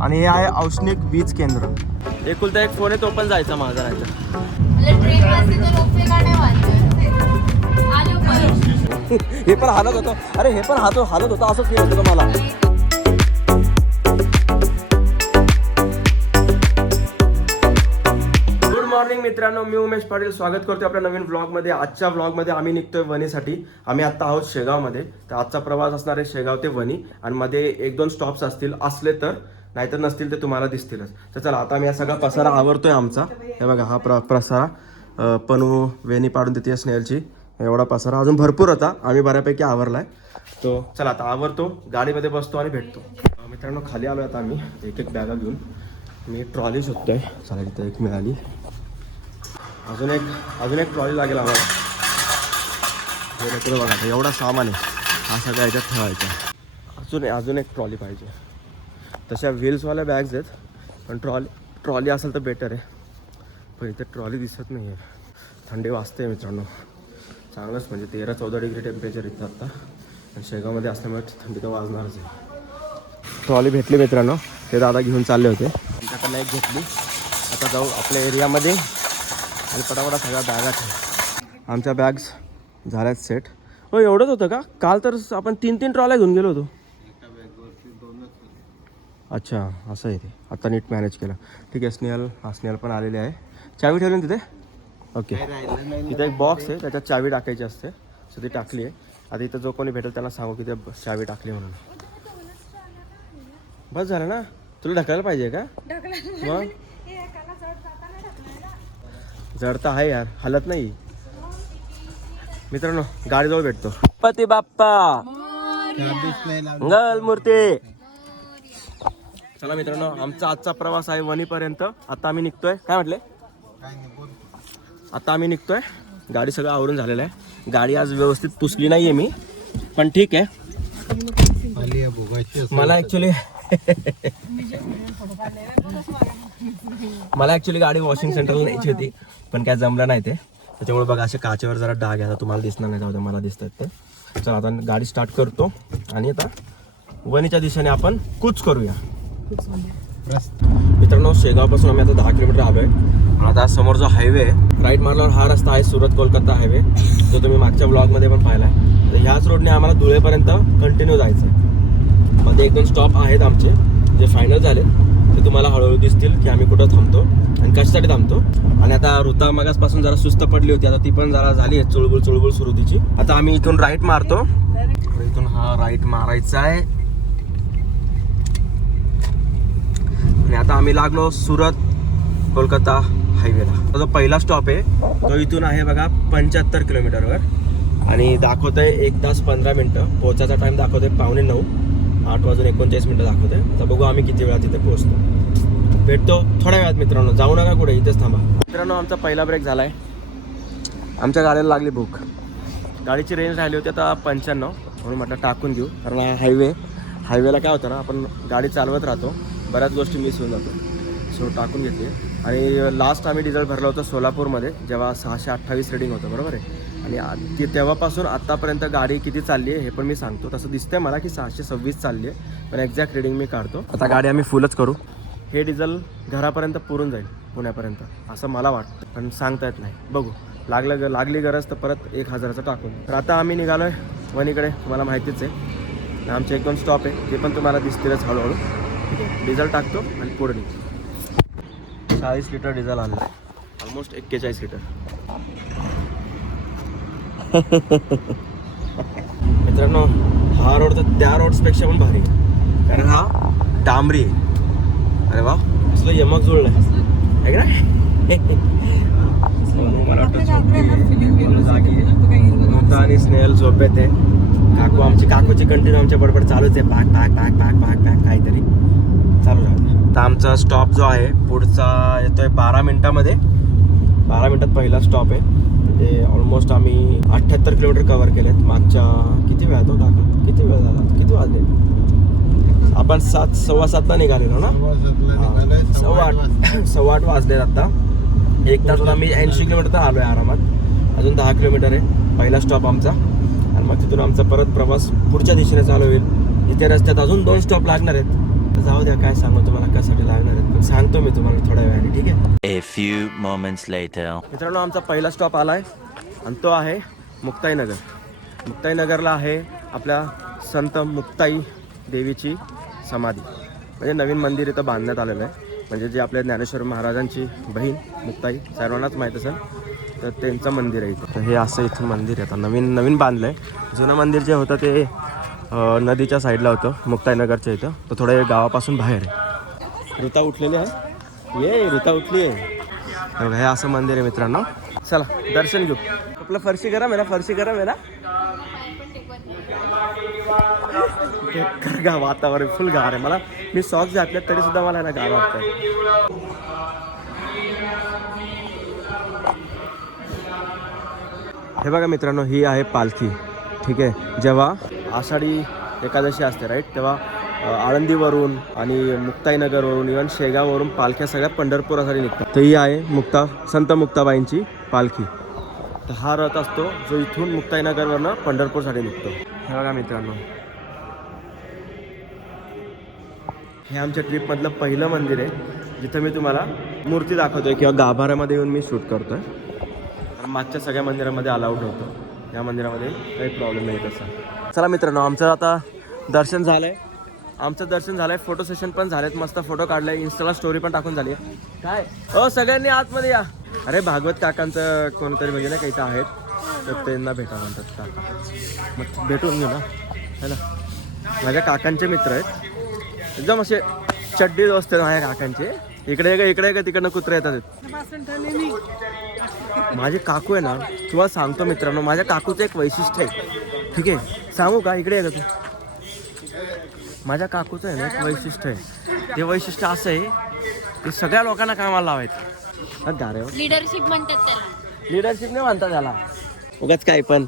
आणि हे आहे औष्णिक वीज केंद्र. एकुलता एक फोन आहे, तो पण जायचा माझा नाही हे पण हालत होतं. अरे हे पण हालत होतं असं फील होतं मला. गुड मॉर्निंग मित्रांनो, मी उमेश पाटील स्वागत करतो आपल्या नवीन व्लॉगमध्ये. आजच्या व्लॉगमध्ये आम्ही निघतोय वणीसाठी. आम्ही आत्ता आहोत शेगावमध्ये. तर आजचा प्रवास असणार आहे शेगाव ते वणी आणि मध्ये 1-2 स्टॉप्स असतील, असले तर, नाहीतर नसतील ते तुम्हाला दिसतीलच. तर चला आता मी हा सगळा पसारा आवरतोय आमचा. हे बघा हा पसारा पणू वेणी पाडून देते स्नेहलची. एवढा पसारा अजून भरपूर होता, आम्ही बऱ्यापैकी आवरलाय. तो चला आता आवरतो, गाडीमध्ये बसतो आणि भेटतो. मित्रांनो खाली आलो आता आम्ही एक बॅगा घेऊन. मी ट्रॉली शोधतोय. चला इथं एक मिळाली. अजून एक ट्रॉली लागेल आम्हाला. हे बघा एवढा सामान आहे, हा सगळा याच्यात ठेवायचा. अजून एक ट्रॉली पाहिजे. तशा व्हील्सवाल्या बॅग्स आहेत, पण ट्रॉली असेल तर बेटर आहे. पण इथे ट्रॉली दिसत नाही आहे. थंडी वाजते मित्रांनो चांगलंच, म्हणजे 13-14 डिग्री टेम्परेचर इथं आत्ता. आणि शेगावमध्ये असल्यामुळे थंडी तर वाजणारच आहे. ट्रॉली भेटली मित्रांनो, ते दादा घेऊन चालले होते. त्यांच्याकडनं एक घेतली. आता जाऊ आपल्या एरियामध्ये आणि पटापटा सगळ्या बॅगा ठेव. आमच्या बॅग्स झाल्यात सेट. हो एवढंच होतं का? काल तर आपण 3 ट्रॉल्या घेऊन गेलो होतो. अच्छा असं आहे ते. आता नीट मॅनेज केलं. ठीक आहे. स्नेहल पण आलेले आहे. चावी ठेवली ना तिथे? ओके. तिथे एक बॉक्स आहे, त्याच्यात चावी टाकायची असते, सो ती टाकली आहे. आता इथं जो कोणी भेटेल त्यांना सांगू की ते चावी टाकली म्हणून. बस झालं ना? तुला ढकलायला पाहिजे का? मग जड तर आहे यार, हलत नाही. मित्रांनो गाडीजवळ भेटतो. पती बाप्पा मंगल मूर्ती. चला मित्रांनो, आमचा आजचा प्रवास आहे वणीपर्यंत. आता आम्ही निघतोय. काय म्हटले? आता आम्ही निघतोय. गाडी सगळं आवरून झालेलं आहे. गाडी आज व्यवस्थित पुसली नाहीये मी, पण ठीक आहे. मला ॲक्च्युली गाडी वॉशिंग सेंटरला न्यायची होती, पण काय जमलं नाही ते. त्याच्यामुळे बघा असे काचेवर जरा डाग आहे. तुम्हाला दिसणार नाही, जाऊ दे, मला दिसतात ते. चला आता गाडी स्टार्ट करतो आणि आता वणीच्या दिशेने आपण कूच करूया. मित्रांनो शेगावपासून आम्ही आता 10 किलोमीटर आलोय. आता समोर जो हायवे आहे, राईट मारल्यावर हा रस्ता आहे सुरत कोलकाता हायवे, जो तुम्ही मागच्या ब्लॉगमध्ये पण पाहिला आहे. तर ह्याच रोडने आम्हाला धुळेपर्यंत कंटिन्यू जायचं आहे. मध्ये 1-2 स्टॉप आहेत आमचे जे फायनल झाले, ते तुम्हाला हळूहळू दिसतील की आम्ही कुठं थांबतो आणि कशासाठी थांबतो. आणि आता ऋता मगासपासून जरा सुस्त पडली होती, आता ती पण जरा झाली आहे चुळबुळ सुरू तिची. आता आम्ही इथून राईट मारतो. इथून हा राईट मारायचा आहे आणि आता आम्ही लागलो सुरत कोलकाता हायवेला. तो जो पहिला स्टॉप आहे तो इथून आहे बघा 75 किलोमीटरवर आणि दाखवतोय 1 तास 15 मिनटं. पोहोचायचा टाइम दाखवतोय 8:45. 8:39 दाखवतोय. आता बघू आम्ही किती वेळा तिथे पोहोचतो. भेटतो थोड्या वेळात मित्रांनो. जाऊ नका कुठे, इथेच थांबा. मित्रांनो आमचा पहिला ब्रेक झालाय. आमच्या गाडीला लागली भूक. गाडीची रेंज राहिली होती आता 95, म्हणून म्हटलं टाकून घेऊ. कारण हा हायवेला काय होतं ना, आपण गाडी चालवत राहतो, बऱ्याच गोष्टी मिस होऊन जातो. सो टाकून घेतली. आणि लास्ट आम्ही डिझेल भरलं होतं सोलापूरमध्ये, जेव्हा 628 रेडिंग होतं, बरोबर आहे. आणि तेव्हापासून आत्तापर्यंत गाडी किती चालली आहे हे पण मी सांगतो. तसं दिसतंय मला की 626 चालली आहे, पण एक्झॅक्ट रेडिंग मी काढतो. आता गाडी आम्ही फुलच करू. हे डिझेल घरापर्यंत पुरून जाईल पुण्यापर्यंत असं मला वाटतं, पण सांगता येत नाही. बघू, लागली गरज तर परत 1000चं टाकून. तर आता आम्ही निघालो आहे वणीकडे. तुम्हाला माहितीच आहे, आमचे 1-2 स्टॉप आहे, ते पण तुम्हाला दिसतीलच हळूहळू. ठीक आहे, डिझेल टाकतो आणि पुढे निघतो. 40 लिटर डिझेल आणलं आहे, ऑलमोस्ट 41 लिटर. मित्रांनो हा रोड तर त्या रोड्सपेक्षा पण भारी आहे, कारण हा डांबरी आहे. अरे वा, असलं यमक जुळलं आहे का नाही? मला वाटतं आणि स्नेहल झोपेत आहे. काकूची कंटिन्यू आमच्या बडबड चालूच आहे. पाक काहीतरी चालू राहतं. तर आमचा स्टॉप जो आहे पुढचा येतोय 12 मिनिटामध्ये. 12 मिनिटात पहिला स्टॉप आहे. म्हणजे ऑलमोस्ट आम्ही 78 किलोमीटर कव्हर केलेत मागच्या. किती वेळ तो टाका, किती वेळ झाला, किती वाजले? आपण 7:15 निघालेलो ना. 7:15 वाजलेत आता. 1 तासात आम्ही 80 किलोमीटर तर आलो आहे आरामात. अजून 10 किलोमीटर आहे पहिला स्टॉप आमचा. आणि मग तिथून आमचा परत प्रवास पुढच्या दिशेने चालू होईल. इथे रस्त्यात अजून 2 स्टॉप लागणार आहेत. तर जाऊ द्या, काय सांगू तुम्हाला कशासाठी लागणार आहेत, पण सांगतो मी तुम्हाला थोड्या वेळाने, ठीक आहे. A few moments later. मित्रांनो, आमचा पहिला स्टॉप आलाय आणि तो आहे मुक्ताईनगर. मुक्ताईनगरला आहे आपल्या संत मुक्ताई देवीची समाधी, म्हणजे नवीन मंदिर इथं बांधण्यात आलेलं आहे. म्हणजे जे आपल्या ज्ञानेश्वर महाराजांची बहीण मुक्ताई, सर्वांनाच माहीत असेल, तर त्यांचं मंदिर आहे इथं. तर हे असं इथून मंदिर आहे, आता नवीन बांधलं आहे. जुनं मंदिर जे होतं ते नदीच्या साईडला होतं, मुक्ताईनगरच्या इथं. तर थोडं गावापासून बाहेर आहे. ऋता उठलेली आहे, ये ऋता उठली आहे. हे असं मंदिर आहे मित्रांनो. चला दर्शन घेऊ. आपलं फरशी गरम आहे ना, फरशी गरम आहे ना. का वातावरण फुल गार आहे. मला मी सॉक्स घातले तरी सुद्धा मला ना गार वाटतंय. हे बघा मित्रांनो, ही आहे पालखी, ठीक आहे. जेव्हा आषाढी एकादशी असते राईट, तेव्हा आळंदीवरून आणि मुक्ताईनगरवरून इव्हन शेगाववरून पालख्या सगळ्या पंढरपुरासाठी निघतात. तर ही आहे संत मुक्ताबाईंची पालखी. तर हा रथ असतो जो इथून मुक्ताईनगरवरनं पंढरपूरसाठी निघतो. हे बघा मित्रांनो, हे आमच्या ट्रिपमधलं पहिलं मंदिर आहे जिथं मी तुम्हाला मूर्ती दाखवतोय किंवा गाभाऱ्यामध्ये येऊन मी शूट करतोय. मागच्या सगळ्या मंदिरामध्ये अलाउड होतं, या मंदिरामध्ये काही प्रॉब्लेम नाही तसा. चला मित्रांनो, आमचं आता दर्शन झालंय. फोटो सेशन पण झालेत, मस्त फोटो काढलाय, इन्स्टाला स्टोरी पण टाकून झाली आहे. काय सगळ्यांनी आतमध्ये या. अरे भागवत काकांचं कोणतरी म्हणजे ना काही तर आहेत, तर त्यांना भेटा म्हणतात काका. मग भेटून घेऊ ना, है ना. माझ्या काकांचे मित्र आहेत, एकदम असे चड्डी दोस्त आहेत माझ्या काकांचे. इकडे का तिकडनं कुत्रे येतात. माझे काकू आहे ना, तुम्हाला सांगतो मित्रांनो, माझ्या काकूचं एक वैशिष्ट्य आहे, ठीक आहे. सांगू का? इकडे आहे का तू? माझ्या काकूचं आहे ना एक वैशिष्ट्य आहे. ते वैशिष्ट्य असं आहे की सगळ्या लोकांना कामाला लावायचं. लीडरशिप म्हणतात त्याला. लीडरशिप नाही म्हणतात त्याला, उगाच काय पण.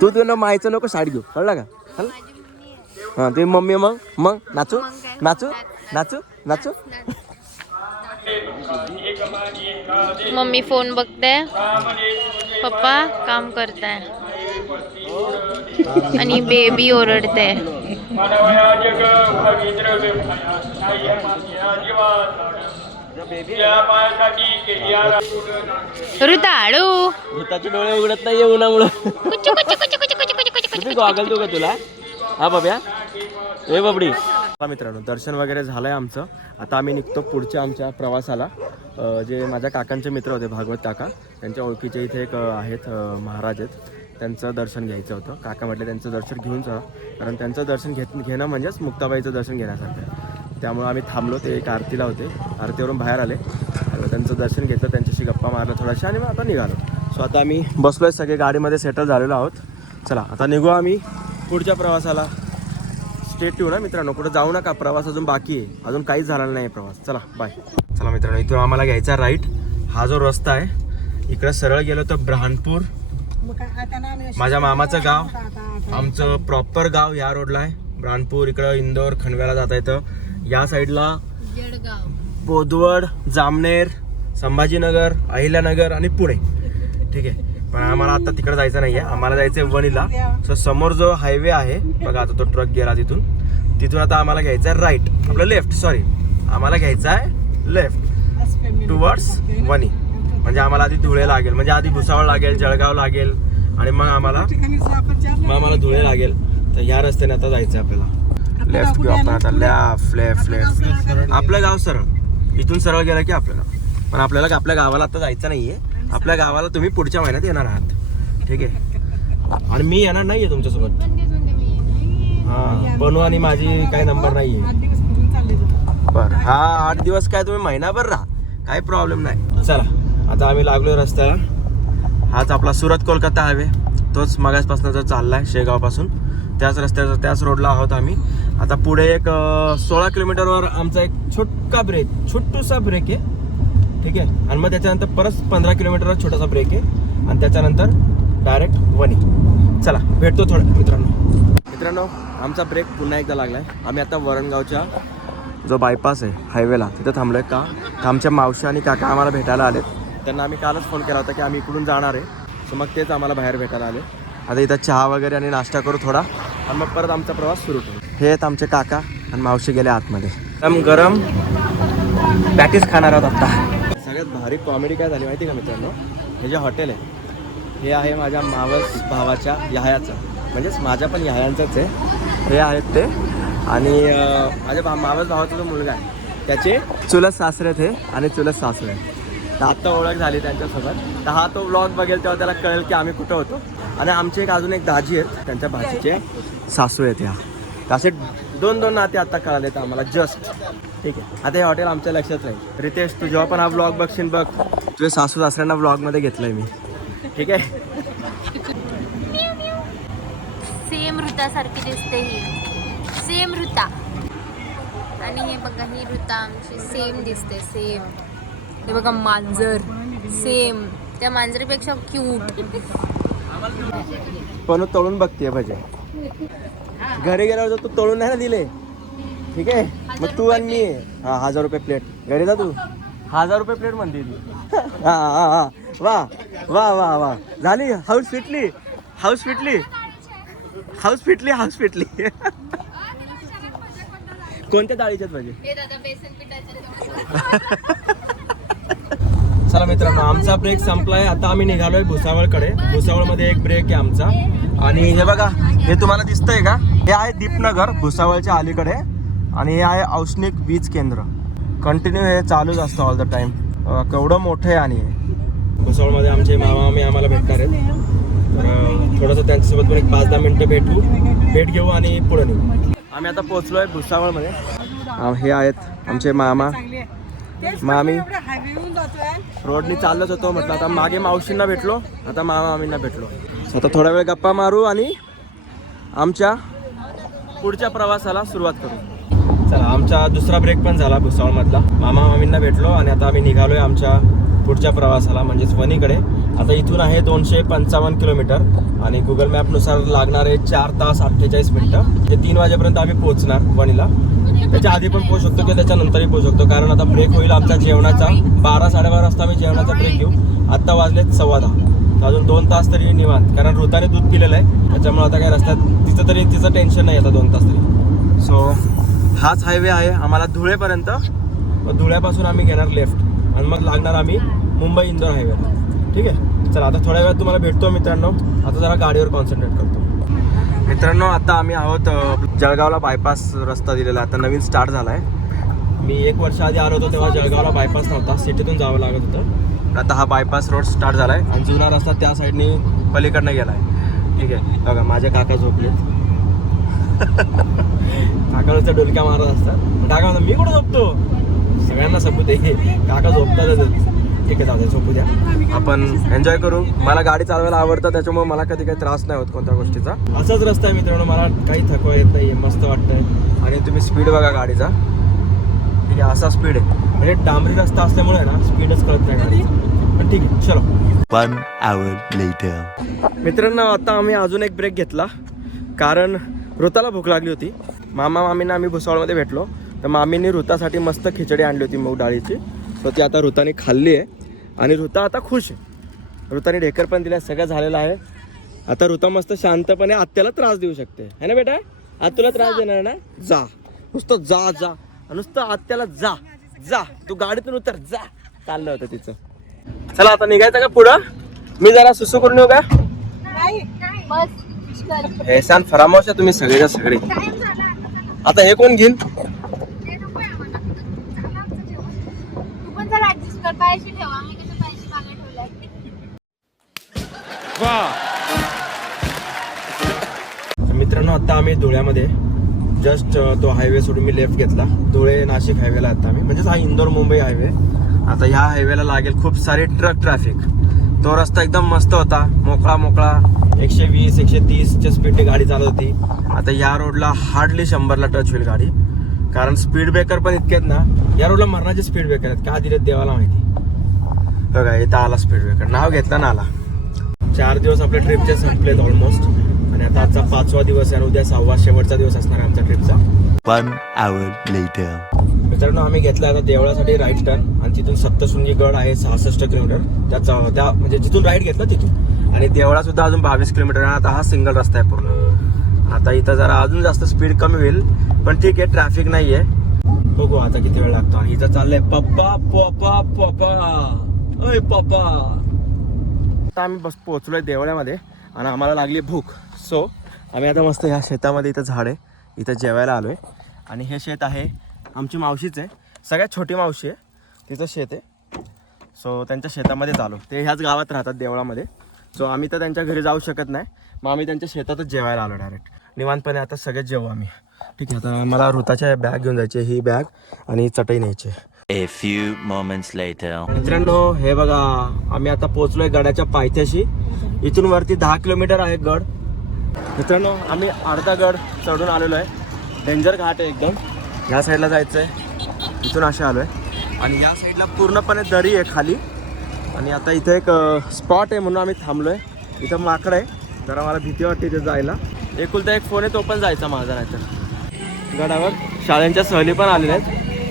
तू मायचं नको साईड घेऊ, कळलं का? हां, तुम्ही मम्मी मग नाचू नाचू नाचू नाचू. मम्मी फोन बघते, पप्पा काम करताय आणि बेबी ओरडते. ऋताळू ऋताचे डोळे उघडत नाही उन्हामुळं. गॉगल देऊ का तुला? हा बाब्या, ए बाबडी. मित्रांनो, दर्शन वगैरे झालंय आमचं. आता आम्ही निघतो पुढच्या आमच्या प्रवासाला. जे माझ्या काकांचे मित्र होते, भागवत काका, त्यांच्या ओळखीचे इथे एक आहेत महाराज आहेत, त्यांचं दर्शन घ्यायचं होतं. काका म्हटले त्यांचं दर्शन घेऊन जा, कारण त्यांचं दर्शन घेणं म्हणजेच मुक्ताबाईचं दर्शन घेण्यासारखं. त्यामुळे आम्ही थांबलो. ते एक आरतीला होते, आरतीवरून बाहेर आले, त्यांचं दर्शन घेतलं, त्यांच्याशी गप्पा मारलं थोड्याशा आणि मग आता निघालो. सो आता आम्ही बसलोय, सगळे गाडीमध्ये सेटल झालेलो आहोत. चला आता निघू आम्ही पुढच्या प्रवासाला. स्टे ट्यून ना मित्रांनो, कुठं जाऊ नका, प्रवास अजून बाकी आहे, अजून काहीच झालेला नाही प्रवास. चला बाय. चला मित्रांनो, इथून आम्हाला घ्यायचा राईट. हा जो रस्ता आहे इकडं सरळ गेलो तर ब्रहाणपूर, माझ्या मामाचं गाव, आमचं प्रॉपर गाव या रोडला आहे. ब्रहाणपूर, इकडं इंदोर खंडव्याला जाता येतं. या साईडला बोदवड, जामनेर, संभाजीनगर, अहिल्यानगर आणि पुणे, ठीक आहे. पण आम्हाला आता तिकडे जायचं नाही आहे, आम्हाला जायचं आहे वणीला. सो समोर जो हायवे आहे बघा, आता तो ट्रक गेला तिथून आता आम्हाला घ्यायचा आहे राईट, आपलं लेफ्ट, आम्हाला घ्यायचा आहे लेफ्ट टुवर्ड्स वणी. म्हणजे आम्हाला आधी धुळे लागेल, म्हणजे आधी भुसावळ लागेल, जळगाव लागेल आणि मग आम्हाला धुळे लागेल. तर ह्या रस्त्याने आता जायचं आहे आपल्याला. लेफ्ट घेऊ आपण आता, लेफ्ट. आपलं गाव सरळ, इथून सरळ गेलं की आपल्याला. पण आपल्याला आपल्या गावाला आता जायचं नाहीये. आपल्या गावाला तुम्ही पुढच्या महिन्यात येणार आहात, ठीक आहे. आणि मी येणार नाहीये तुमच्यासोबत. हा, बनू आणि माझी काही नंबर नाहीये. बरं, हा 8 दिवस काय, तुम्ही महिनाभर राहा, काही प्रॉब्लेम नाही. चला आता आम्ही लागलो रस्त्याला. हाच आपला सुरत कोलकाता हायवे, तोच मगासपासून जो चाललाय शेगावपासून, त्याच रस्त्याचा त्याच रोडला आहोत आम्ही. आता पुढे एक 16 किलोमीटरवर आमचा एक छोटूसा ब्रेक आहे, ठीक आहे. आणि मग त्याच्यानंतर परत 15 किलोमीटरवर छोटासा ब्रेक आहे आणि त्याच्यानंतर डायरेक्ट वणी. चला भेटतो थोडं मित्रांनो. आमचा ब्रेक पुन्हा एकदा लागलाय. आम्ही आता वरणगावच्या जो बायपास आहे हायवेला तिथं थांबलोय. का तर आमच्या मावशी आणि काका आम्हाला भेटायला आलेत. त्यांना आम्ही कालच फोन केला होता की आम्ही इकडून जाणार आहे, सो मग तेच आम्हाला बाहेर भेटायला आले. आता इथं चहा वगैरे आणि नाश्ता करू थोडा आणि मग परत आमचा प्रवास सुरू करू. हे आहेत आमचे काका आणि मावशी गेले आतमध्ये. गरम गरम पॅटीस खाणार आहोत आता. सगळ्यात भारी कॉमेडी काय झाली माहिती का मित्रांनो, हे जे हॉटेल आहे हे आहे माझ्या मावस भावाच्या यहायाचं, म्हणजेच माझ्या पण यहायांचंच आहे. हे आहेत ते आणि माझ्या मावस भावाचा जो मुलगा आहे त्याचे चुलत सासरे ते आणि चुलत सासरे. तर आत्ता ओळख झाली त्यांच्यासोबत. तर हा तो व्लॉग बघेल तेव्हा त्याला कळेल की आम्ही कुठं होतो. आणि आमचे अजून एक दाजी आहेत, त्यांच्या भाचीचे सासू आहेत ह्या. असे दोन नाते आता कळाले तर आम्हाला जस्ट. ठीक आहे, आता हे हॉटेल आमच्या लक्षात राहील. रितेश तू जेव्हा पण हा व्लॉग बघशील बघ, तुझे सासू सासऱ्यांना व्लॉगमध्ये घेतलंय मी. ठीक आहे. सेम ऋता सारखी दिसते ही, सेम ऋता. आणि हे बघा ही ऋता आमची सेम दिसते, सेम. हे बघा मांजर सेम, त्या मांजरीपेक्षा क्यूट. पण तळून बघते भजे. घरी गेल्यावर जर तू तळून नाही ना दिले, ठीक आहे, मग तू आणि मी 1000 रुपये प्लेट. घरी जा तू 1000 रुपये प्लेट म्हणते ती. हा हा हा, वा वा वा वा, झाली हाऊस फिटली, हाऊस फिटली, हाऊस फिटली, हाऊस फिटली. कोणत्या डाळीच्यात भजे? चला मित्रांनो, आमचा ब्रेक संपलाय. आता आम्ही निघालोय भुसावळकडे. भुसावळमध्ये एक ब्रेक आहे आमचा. आणि हे बघा, हे तुम्हाला दिसतंय का, हे आहे दीपनगर भुसावळच्या अलीकडे. आणि हे आहे औष्णिक वीज केंद्र. कंटिन्यू हे चालूच असतं ऑल द टाइम. केवढं मोठं आहे. आणि भुसावळमध्ये आमचे मामा मामी आम्हाला भेटणार आहेत. तर थोडंसं त्यांच्यासोबत पण एक 5-10 मिनटं भेट घेऊ आणि पुढे निघू. आम्ही आता पोहोचलोय भुसावळमध्ये. हे आहेत आमचे मामा मामी. रोडनी चाललंच होतो, म्हटलं आता मागे मावशींना भेटलो, आता मामा मामींना भेटलो. आता थोडा वेळ गप्पा मारू आणि आमच्या पुढच्या प्रवासाला सुरुवात करू. चला, आमचा दुसरा ब्रेक पण झाला भुसावळमधला. मामा मामींना भेटलो आणि आता आम्ही निघालोय आमच्या पुढच्या प्रवासाला, म्हणजेच वणीकडे. आता इथून आहे 255 किलोमीटर आणि गुगल मॅपनुसार लागणार आहे 4 तास 48 मिनिटं. म्हणजे 3 वाजेपर्यंत आम्ही पोहोचणार वणीला. त्याच्या आधी पण पोहोचू शकतो किंवा त्याच्यानंतरही पोहोचू शकतो, कारण आता ब्रेक होईल आमच्या जेवणाचा. 12-12:30 वाजता आम्ही जेवणाचा ब्रेक घेऊ. आत्ता वाजलेत 10:15. तर अजून 2 तास तरी निवांत, कारण ऋताने दूध पिलेलं आहे, त्याच्यामुळे आता काय रस्त्यात तिचं टेन्शन नाही आता 2 तास तरी. सो हाच हायवे आहे आम्हाला धुळेपर्यंत. मग धुळ्यापासून आम्ही घेणार लेफ्ट आणि मग लागणार आम्ही मुंबई इंदोर हायवेला. ठीक आहे, चला आता थोड्या वेळात तुम्हाला भेटतो मित्रांनो. आता जरा गाडीवर कॉन्सन्ट्रेट करतो. मित्रांनो, आता आम्ही आहोत जळगावला. बायपास रस्ता दिलेला आता नवीन स्टार्ट झाला आहे. मी 1 वर्ष आधी आलो होतो तेव्हा जळगावला बायपास नव्हता, सिटीतून जावं लागत होतं. आता हा बायपास रोड स्टार्ट झाला आहे आणि जुना रस्ता त्या साईडने पलीकडनं गेला आहे. ठीक आहे, बघा माझे काका झोपलेत. काका डोलक्या मारत असतात. काका म्हणतात मी कुठं झोपतो, सगळ्यांना सबूत आहे काका झोपतातच. ठीक आहे, जाऊ झोपू द्या, आपण एन्जॉय करू. मला गाडी चालवायला आवडतं, त्याच्यामुळे मला कधी काही त्रास नाही होत कोणत्या गोष्टीचा. असाच रस्ता आहे मित्रांनो, मला काही थकवा येत नाही, मस्त वाटतंय. आणि तुम्ही स्पीड बघा गाडीचा. ठीक आहे, असा स्पीड आहे. म्हणजे डांबरी रस्ता असल्यामुळे ना स्पीडच कळत नाही गाडीचा. पण ठीक आहे, चलो. 1 hour later. मित्रांनो, आता आम्ही अजून एक ब्रेक घेतला, कारण ऋताला भूक लागली होती. मामा मामींना आम्ही भुसावळमध्ये भेटलो, तर मामींनी ऋतासाठी मस्त खिचडी आणली होती मूग डाळीची. तर ती आता ऋताने खाल्ली आहे आणि ऋता आता खुश आहे. ऋताने ढेकर पण दिला, सगळं झालेलं आहे. आता ऋता मस्त शांतपणे आत्याला त्रास देऊ शकते, है ना बेटा? आज तुला त्रास देणार ना, जा नुसतं जा जा, नुसतं आत्याला जा जा, तू गाडीतून उतर जा, चाललं होतं तिचं. चला आता निघायचं का पुढं? मी जरा सुसू करून येऊ का? एहसान फरामोश आहे तुम्ही सगळेच्या सगळे. आता हे कोण घेईन? मित्रांनो, आता आम्ही धुळ्यामध्ये जस्ट तो हायवे सोडून मी लेफ्ट घेतला. धुळे नाशिक हायवेला आता आम्ही, म्हणजेच हा इंदोर मुंबई हायवे. आता ह्या हायवेला लागेल खूप सारे ट्रॅफिक. तो रस्ता एकदम मस्त होता, मोकळा मोकळा, 120-130च्या स्पीडने गाडी चालत होती. आता या रोडला हार्डली 100ला टच होईल गाडी, कारण स्पीड ब्रेकर पण इतके आहेत ना. या रोडला मरणाचे स्पीड ब्रेकर आहेत, का दिलेत देवाला माहिती. बघा इथं आला स्पीड ब्रेकर, नाव घेतलं ना आला. 4 दिवस आपल्या ट्रिपचे संपलेत ऑलमोस्ट, आणि आता आजचा 5वा दिवस आहे आणि उद्या 6वा शेवटचा दिवस असणार आहे आमच्या ट्रिपचा. 1 hour later. मित्रांनो, आम्ही घेतला आता देवळासाठी राईट टर्न आणि तिथून सप्तशृंगी गड आहे 66 किलोमीटर. त्या म्हणजे जिथून राईट घेतला तिथून आणि देवळा सुद्धा अजून 22 किलोमीटर आहे. आता हा सिंगल रस्ता आहे पूर्ण. आता इथं जरा अजून जास्त स्पीड कमी होईल, पण ठीक आहे, ट्रॅफिक नाहीये. बघू आता किती वेळ लागतो. आणि इथं चाललंय पप्पा पप्पा पप्पा ओय पप्पा. आता आम्ही बस पोहोचलोय देवळ्यामध्ये आणि आम्हाला लागली भूक. सो आम्ही आता मस्त ह्या शेतामध्ये, इथं झाड आहे, इथं जेवायला आलोय. आणि हे शेत आहे आमची मावशीच आहे, सगळ्यात छोटी मावशी आहे, तिचं शेत आहे. सो त्यांच्या शेतामध्येच आलो. ते ह्याच गावात राहतात देवळामध्ये. सो आम्ही तर त्यांच्या घरी जाऊ शकत नाही, मग आम्ही त्यांच्या शेतातच जेवायला आलो डायरेक्ट. निवांतपणे आता सगळेच जेवू आम्ही. ठीक आहे, आता मला ऋताच्या बॅग घेऊन जायची, ही बॅग आणि चटई न्यायची. A few moments later. मित्रांनो हे बघा, आम्ही आता पोहोचलोय गडाच्या पायथ्याशी. इथून वरती 10 किलोमीटर आहे गड. मित्रांनो आम्ही अर्धा गड चढून आलेलो आहे. डेंजर घाट आहे एकदम. ह्या साईडला जायचं आहे, इथून असे आलो आहे. आणि या साईडला पूर्णपणे दरी आहे खाली. आणि आता इथे एक स्पॉट आहे म्हणून आम्ही थांबलो आहे. इथं माकड आहे, जरा मला भीती वाटते इथे जायला. एकुलता एक फोन आहे, तो पण जायचा माझा. नाही तर गडावर शाळांच्या सहली पण आलेल्या आहेत.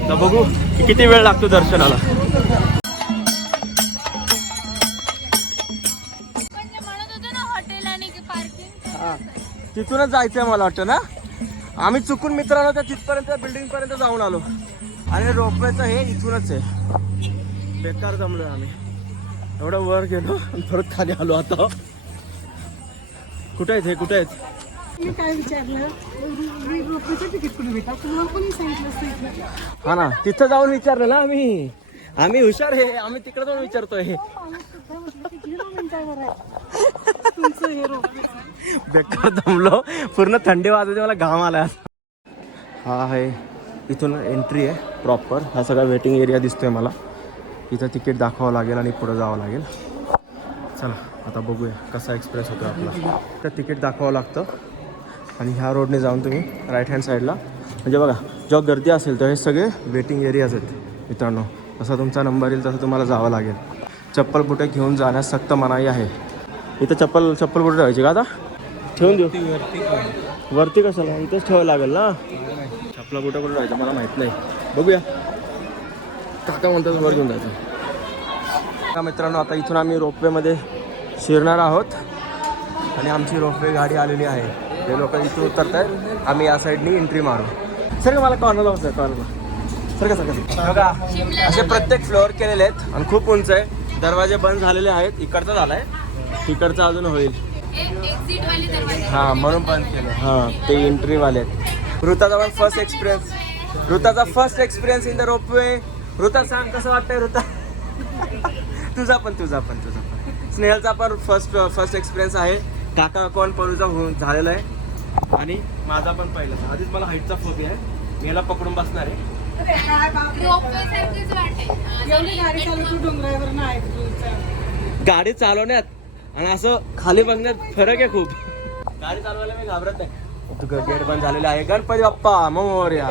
तर बघू किती वेळ लागतो दर्शनाला. तिथूनच जायचंय मला वाटतं ना. आम्ही चुकून मित्रांनो त्या तिथपर्यंत बिल्डिंग पर्यंत जाऊन आलो. आणि रोपवेचं हे इथूनच आहे. बेकार जमलोय आम्ही. एवढं वर गेलो आणि परत खाली आलो. आता कुठे आहेत हे, कुठे आहेत? मी काय विचारलं, रोपवेचं तिकीट कुठे भेटा, तुम्हाला कोणी सांगितलं? हा ना, तिथं जाऊन विचारलं ना आम्ही. आम्ही हुशार आहे, आम्ही तिकडे जाऊन विचारतोय. तुमचं हे रोपवे बेकार दमलो, पूर्ण थंडी वाजते, मला घाम आला. हा आहे इथून एंट्री आहे प्रॉपर. हा सगळा वेटिंग एरिया दिसतोय मला. इथं तिकीट दाखवावं लागेल आणि पुढं जावं लागेल. चला आता बघूया कसा एक्सप्रेस होतो आपला. तर तिकीट दाखवावं लागतं आणि ह्या रोडने जाऊन तुम्ही राईट हँड साईडला, म्हणजे बघा जेव्हा गर्दी असेल तर हे सगळे वेटिंग एरियाज आहेत मित्रांनो. जसा तुमचा नंबर येईल तसं तुम्हाला जावं लागेल. चप्पल बुटे घेऊन जाण्यास सक्त मनाई आहे. इथं चप्पल बुटे ठेवायची का? आता ठेवून देऊ वरती कशाला, इथंच ठेवायला लागेल ना. चप्पल बुटे कुठे ठेवायचं मला माहीत नाही. बघूया काका म्हणतात वर घेऊन जायचं. मित्रांनो आता इथून आम्ही रोपवेमध्ये शिरणार आहोत आणि आमची रोपवे गाडी आलेली आहे. हे लोक इथून उतरत आहेत, आम्ही या साईडनी एंट्री मारू. सर मला कॉर्नरला बसतोय, कॉर्नरला सर बघा. असे प्रत्येक फ्लोअर केलेले आहेत आणि खूप उंच आहे. दरवाजे बंद झालेले आहेत. इकडचा झालाय, तिकडचा अजून होईल. हां म्हणून बंद केलं. हां ते एंट्रीवाले आहेत. ऋताचा पण first experience in the ropeway. ऋता सांग कसं वाटतंय ऋता? तुझा पण स्नेहलचा पण फर्स्ट एक्सपिरियन्स आहे. काका कोण परूचा होऊन झालेला आहे आणि माझा पण पहिला. आधीच मला हाईटचा फोबिया आहे, मी याला पकडून बसणार आहे. गाडी चालवण्यात आणि असं खाली बघण्यात फरक आहे खूप. गाडी चालवायला मी घाबरत नाही. गेट बंद झालेला आहे. गणपती बाप्पा मोरया.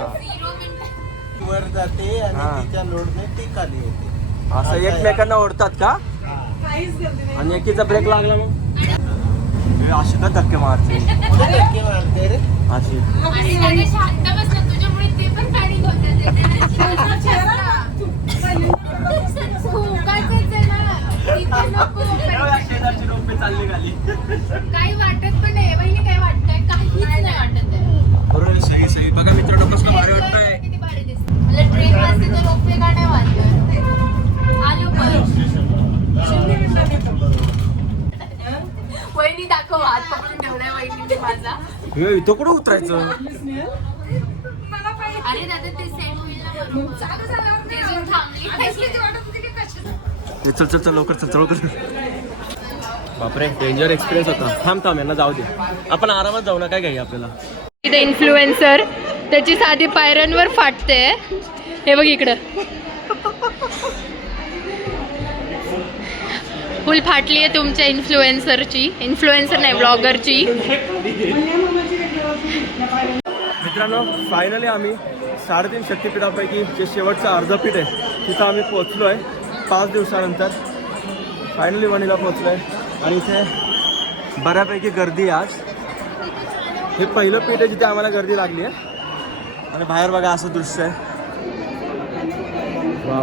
वर जाते आणि तिच्या लोडने ती खाली येते. असं एकमेकांना ओढतात का? आणि एकीचा ब्रेक लागला मग अशी का धक्के मारते अशी. चालली खाली काही वाटत पण नाही बहिणी. काय वाटतंय? काहीच नाही वाटत आहे. बरोबर. सही बघा मित्रांनो कसं भारी वाटतंय. किती भारी दिसतं. मला ट्रेन वाजते तर रोपवे का नाही वाजत? आलो वहिनी दाखव, हात पकडून ठेवलाय वहिनीने माझा. इथं कुठं उतरायचं? अरे दादा ते सेट होईल ना बरोबर. ते जो थांबली चल लवकर चल. बापरे डेंजर एक्सपिरियन्स होता. थांब यांना जाऊ दे, आपण आरामात जाऊ ना. काय घ्याय आपल्याला? इथे इन्फ्लुएन्सर त्याची साधी पायऱ्यांवर फाटते. हे बघ इकडं फुल फाटली आहे तुमच्या इन्फ्लुएन्सरची. इन्फ्लुएन्सर नाही, ब्लॉगरची. मित्रांनो फायनली आम्ही 3.5 शक्तिपीठापैकी जे शेवटचं अर्धपीठ आहे तिथं आम्ही पोहोचलो आहे 5 दिवसानंतर. फायनली वणीला पोहोचलो आहे आणि इथे बऱ्यापैकी गर्दी आहे आज. हे पहिलं पीठ आहे जिथे आम्हाला गर्दी लागली आहे. आणि बाहेर बघा असं दृश्य आहे. वा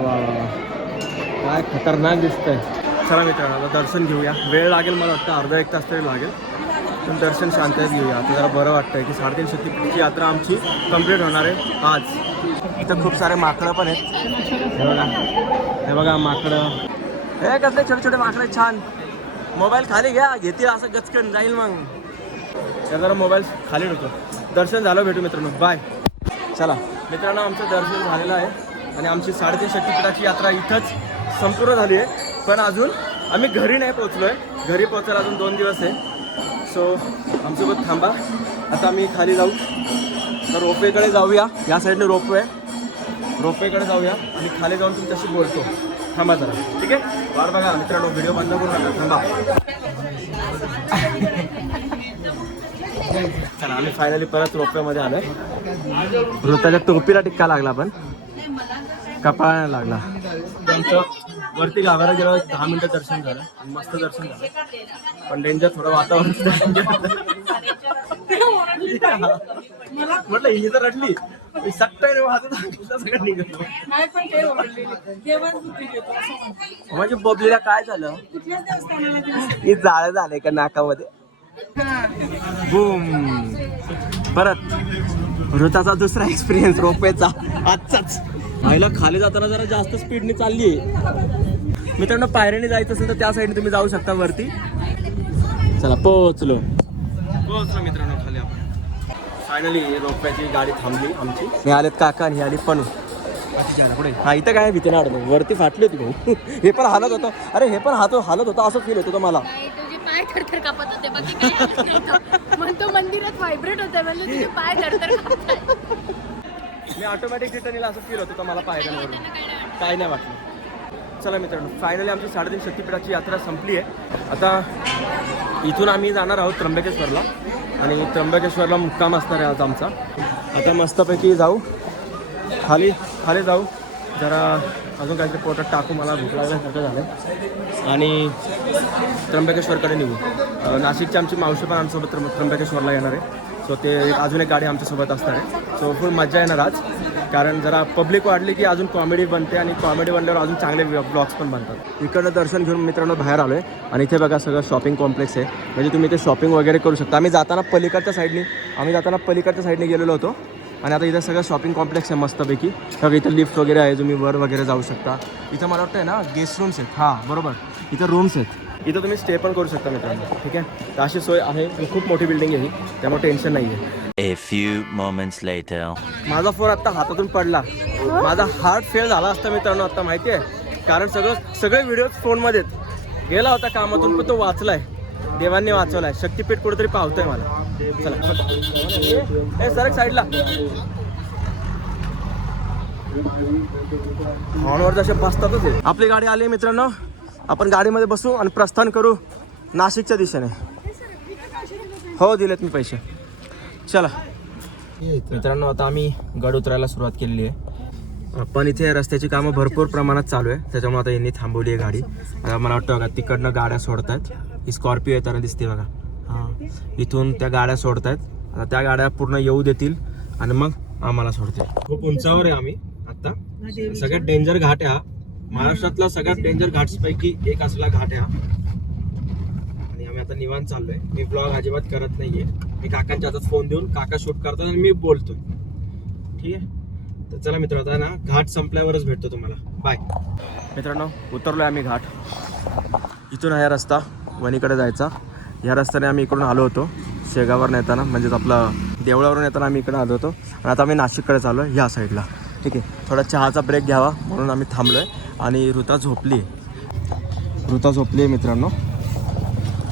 काय खतरनाक दिसतंय. चला मित्रांनो आता दर्शन घेऊया. वेळ लागेल मला वाटतं अर्धा एक तास तरी लागेल, पण दर्शन शांततेत घेऊया. आता जरा बरं वाटतंय की 3.5 शक्तिपीठाची यात्रा आमची कंप्लीट होणार आहे आज. इथं खूप सारे माकडं पण आहेत. हे बघा माकडं. हे कसले छोटे छोटे माकडं आहेत, छान. मोबाईल खाली घ्या, घेतील असं गचकन जाईल. मग जरा मोबाईल खाली ठेवतो. दर्शन झालं, भेटू मित्रांनो, बाय. चला मित्रांनो आमचं दर्शन झालेलं आहे आणि आमची 3.5 शक्तिपीठाची यात्रा इथंच संपूर्ण झाली आहे. पण अजून आम्ही घरी नाही पोहोचलो आहे. घरी पोहोचायला अजून 2 दिवस आहे. सो आमच्यासोबत थांबा. आता आम्ही खाली जाऊ, तर रोपवेकडे जाऊया. या साईडने रोपवे आहे, रोपवेकडे जाऊया आणि खाली जाऊन तुमच्याशी बोलतो. थांबा जरा, ठीक आहे. वाट बघा मित्रांनो, व्हिडिओ बंद करू नका, थांबा. चला आम्ही फायनली परत रोपवेमध्ये आलोय. ऋताच्या टोपीला टिक्का लागला पण कपाळाला लागला. आमचं वरती गाभारा गेलो, 10 मिनिटं दर्शन झालं, मस्त दर्शन झालं. पण डेंजर थोडं वातावरण म्हटलं ही तर रडली सगळं निघतो. म्हणजे बबलीला काय झालं, हे जाळं झालंय का नाकामध्ये. बूम. परत ऋताचा दुसरा एक्सपिरियन्स रोपवेचा आजचाच. आईला खाली जाताना जरा जास्त स्पीडने चालली आहे मित्रांनो. पायऱ्याने जायचं असेल तर त्या साईडने तुम्ही जाऊ शकता वरती. चला पोहोचलो मित्रांनो खाली. आपण फायनली रोपव्याची गाडी थांबली आमची. हे आलेत काका आणि हे आली पणू. पुढे हा इथं काय भीती नाही वाटत, वरती फाटली होती भाऊ. हे पण हालत होतं, अरे हे पण हालत होतं असं फील होत होतं मला. तुझे पाय थरथर कापत होते, बाकी काही नव्हतं. म्हणतो मंदिरात व्हायब्रेट होतं, म्हणजे तुझे पाय थरथर कापतात. मी ऑटोमॅटिक रिटर्न असं फील होत होतं मला पायऱ्यांवरून. काय नाही वाटलं. चला मित्रांनो फायनली आमची 3.5 शक्तिपीठाची यात्रा संपली आहे. आता इथून आम्ही जाणार आहोत त्र्यंबकेश्वरला आणि त्र्यंबकेश्वरला मुक्काम असणार आहे आज आमचा. आता मस्तपैकी जाऊ खाली जाऊ, जरा अजून काहीतरी पोटात टाकू, मला भूक लागल्यासारखं झालं, आणि त्र्यंबकेश्वरकडे निघू. नाशिकची आमची मावशी पण आमच्यासोबत त्र्यंबकेश्वरला येणार आहे. सो ते अजून एक गाडी आमच्यासोबत असणार आहे. सो फुल मजा येणार आज, कारण जरा पब्लिक वाढली की अजून कॉमेडी बनते आणि कॉमेडी बनल्यावर अजून चांगले ब्लॉग्स पण बनतात. इकडनं दर्शन घेऊन मित्रांनो बाहेर आलो आहे आणि इथे बघा सगळं शॉपिंग कॉम्प्लेक्स आहे. म्हणजे तुम्ही इथे शॉपिंग वगैरे करू शकता. आम्ही जाताना पलीकडच्या साईडने गेलेलो होतो आणि आता इथं सगळं शॉपिंग कॉम्प्लेक्स आहे मस्तपैकी. बघा इथं लिफ्ट वगैरे आहे, तुम्ही वर वगैरे जाऊ शकता. इथं मला वाटतं आहे ना गेस्ट रूम्स आहेत. हां बरोबर, इथं रूम्स आहेत. इथं तुम्ही स्टे पण करू शकता मित्रांनो, ठीक आहे. तर अशी सोय आहे. खूप मोठी बिल्डिंग आहे ही, त्यामुळे टेन्शन नाही आहे. A few moments later. माझा फोन आत्ता हातातून पडला. माझा हार्ट फेल झाला असता मित्रांनो आता, माहिती आहे. कारण सगळे व्हिडिओज फोनमध्येच गेला होता कामातून, पण तो वाचलाय, देवांनी वाचवलाय. शक्तिपीठ कुठेतरी पावतोय मला. चला सर एक साईडला. हॉर्नवर जसे बसतातच आहे. आपली गाडी आली मित्रांनो, आपण गाडीमध्ये बसू आणि प्रस्थान करू नाशिकच्या दिशेने. हो दिलेत मी पैसे. चला मित्रांनो आता आम्ही गड उतरायला सुरुवात केलेली आहे. पण इथे रस्त्याची कामं भरपूर प्रमाणात चालू आहे, त्याच्यामुळे आता यांनी थांबवली आहे गाडी. आता मला वाटतं बघा तिकडनं गाड्या सोडत आहेत. ही स्कॉर्पिओ येताना दिसते बघा. हां इथून त्या गाड्या सोडत आहेत. आता त्या गाड्या पूर्ण येऊ देतील आणि मग आम्हाला सोडतील. खूप उंचावर आहे आम्ही आता. सगळ्यात डेंजर घाट आहे हा. महाराष्ट्रातला सगळ्यात डेंजर घाट्सपैकी एक असला घाट आहे हा. आणि आम्ही आता निवांत चाललोय. मी ब्लॉग अजिबात करत नाहीये. मी काकांच्या हातात फोन देऊन काका शूट करतात आणि मी बोलतोय, ठीक आहे. तर चला मित्र आता ना घाट संपल्यावरच भेटतो तुम्हाला. बाय मित्रांनो. उतरलोय आम्ही घाट. इथून आहे रस्ता वणीकडे जायचा. ह्या रस्त्याने आम्ही इकडून आलो होतो शेगाववर येताना, म्हणजेच आपलं देवळावरून येताना आम्ही इकडे आलो होतो. आणि आता आम्ही नाशिककडे चाललो आहे ह्या साईडला, ठीक आहे. थोडा चहाचा ब्रेक घ्यावा म्हणून आम्ही थांबलो आहे. आणि ऋता झोपली आहे मित्रांनो.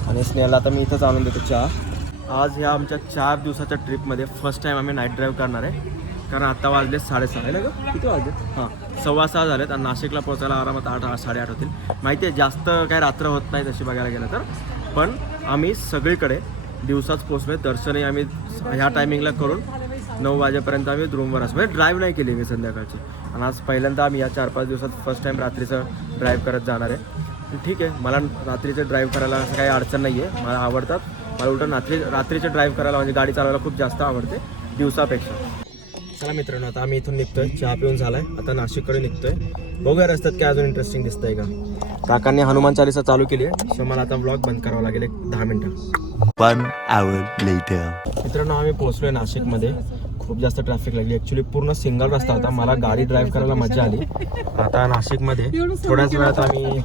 आणि स्नेहाला आता मी इथंच आणून देतो चहा. आज ह्या आमच्या 4 दिवसाच्या ट्रिपमध्ये फर्स्ट टाईम आम्ही नाईट ड्राईव्ह करणार आहे. कारण आत्ता वाजले 6:30 आहे ना गं, किती वाजले? हां 6:15 झालेत आणि नाशिकला पोहोचायला आरामात 8-8:30 होतील. माहिती आहे जास्त काय रात्र होत नाही तशी बघायला गेलं तर. पण आम्ही सगळीकडे दिवसाच पोहोचलो आहे. दर्शनही आम्ही ह्या टायमिंगला करून 9 वाजेपर्यंत आम्ही रूमवर असतो. म्हणजे ड्राईव्ह नाही केली मी संध्याकाळची. आणि आज पहिल्यांदा आम्ही या 4-5 दिवसात फर्स्ट टाईम रात्रीचं ड्राईव्ह करत जाणार आहे. ठीक आहे, मला रात्रीचं ड्राईव्ह करायला असं काही अडचण नाही आहे. मला आवडतात. मला उलटं रात्रीचं ड्राईव्ह करायला म्हणजे गाडी चालवायला खूप जास्त आवडते दिवसापेक्षा. चला मित्रांनो आता आम्ही इथून निघतोय. चहा पिऊन झालाय. आता नाशिककडे निघतोय. बघूया रस्त्यात काय अजून इंटरेस्टिंग दिसतंय का. काकांनी हनुमान चालीसा चालू केली आहे. सो मला आता व्लॉग बंद करावा लागेल एक 10 मिनिटं. 1 hour later. मित्रांनो आम्ही पोहोचलोय नाशिकमध्ये. खूप जास्त ट्रॅफिक लागली. ॲक्च्युली पूर्ण सिंगल रस्ता होता. मला गाडी ड्राईव्ह करायला मजा आली. आता नाशिकमध्ये थोड्याच वेळात आम्ही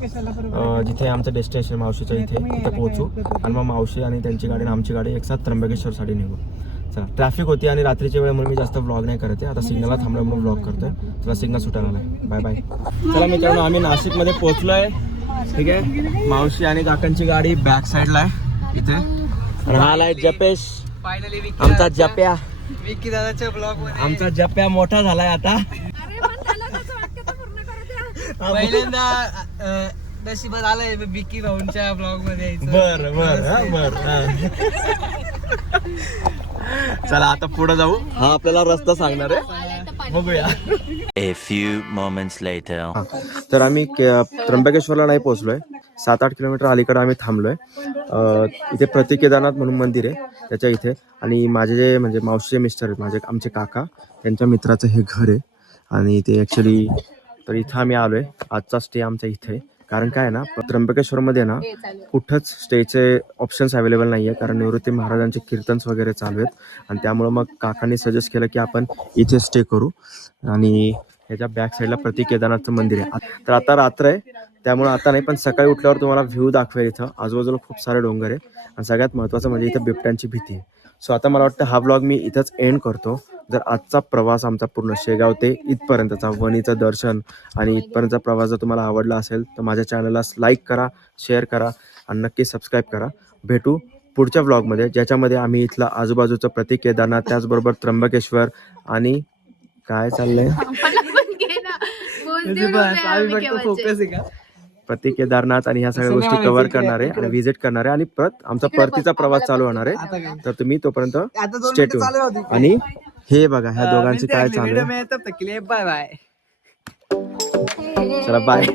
जिथे आमचं डेस्टिनेशन मावशीच्या तिथे पोहोचू आणि मग मावशी आणि त्यांची गाडी आणि आमची गाडी एकसाथ त्र्यंबकेश्वरसाठी निघू. चला, ट्रॅफिक होती आणि रात्रीच्या वेळ म्हणून मी जास्त व्लॉग नाही करते. आता सिग्नलला थांबलं म्हणून व्लॉग करतोय. चला, सिग्नल सुटायला आलाय. Bye bye. चला मित्रांनो, आम्ही नाशिकमध्ये पोहोचलोय. ठीक आहे, मावशी आणि काकांची गाडी बॅक साईडला आहे इथे. आणि हा आलाय जपेश, आमचा जप्या. विकी दादाच्या ब्लॉग मध्ये आमचा जप्या मोठा झालाय आता. पहिल्यांदा नशिबात आलंय विकी भाऊंच्या ब्लॉग मध्ये. बर बर बर. चला आता पुढे जाऊ. हा आपल्याला रस्ता सांगणार आहे, बघूया. A few moments later. तर आम्ही त्र्यंबकेश्वरला नाही पोहोचलोय. 7-8 किलोमीटर अलीकडे आम्ही थांबलोय. इथे प्रति केदारनाथ म्हणून मंदिर आहे त्याच्या इथे. आणि माझे जे म्हणजे मावशीचे मिस्टर आहेत, आमचे काका, त्यांच्या मित्राचं हे घर आहे. आणि ते ॲक्च्युली तर इथं आम्ही आलोय. आजचा स्टे आमचा इथे. कारण काय आहे ना, त्र्यंबकेश्वरमध्ये ना कुठंच स्टेचे ऑप्शन्स अवेलेबल नाही आहे. कारण निवृत्ती महाराजांचे कीर्तन्स वगैरे चालू आहेत. आणि त्यामुळं मग काकांनी सजेस्ट केलं की आपण इथे स्टे करू. आणि ह्याच्या बॅक साईडला प्रति केदारनाथचं मंदिर आहे. तर आता रात्र आहे त्यामुळं आता नाही, पण सकाळी उठल्यावर तुम्हाला व्ह्यू दाखवेल. इथं आजूबाजूला खूप सारे डोंगर आहे. आणि सगळ्यात महत्त्वाचं म्हणजे इथं बिबट्यांची भीती आहे. सो आता मला वाटतं हा व्लॉग मी इथंच एंड करतो. जर आजचा प्रवास आमचा पूर्ण शेगाव ते इथपर्यंतचा वणीचं दर्शन आणि इथपर्यंतचा प्रवास जर तुम्हाला आवडला असेल तर माझ्या चॅनलला लाईक करा, शेअर करा आणि नक्की सबस्क्राईब करा. भेटू पुढच्या व्लॉगमध्ये, ज्याच्यामध्ये आम्ही इथलं आजूबाजूचं प्रति केदारनाथ, त्याचबरोबर त्र्यंबकेश्वर आणि काय चाललंय प्रति केदारनाथ आणि ह्या सगळ्या गोष्टी कव्हर करणार आहे आणि व्हिजिट करणार आहे. आणि परत आमचा परतीचा प्रवास चालू होणार आहे. तर तुम्ही तोपर्यंत स्टे ट्यून. आणि हे बघा ह्या दोघांची काय चालू आहे. Bye bye. चला बाय.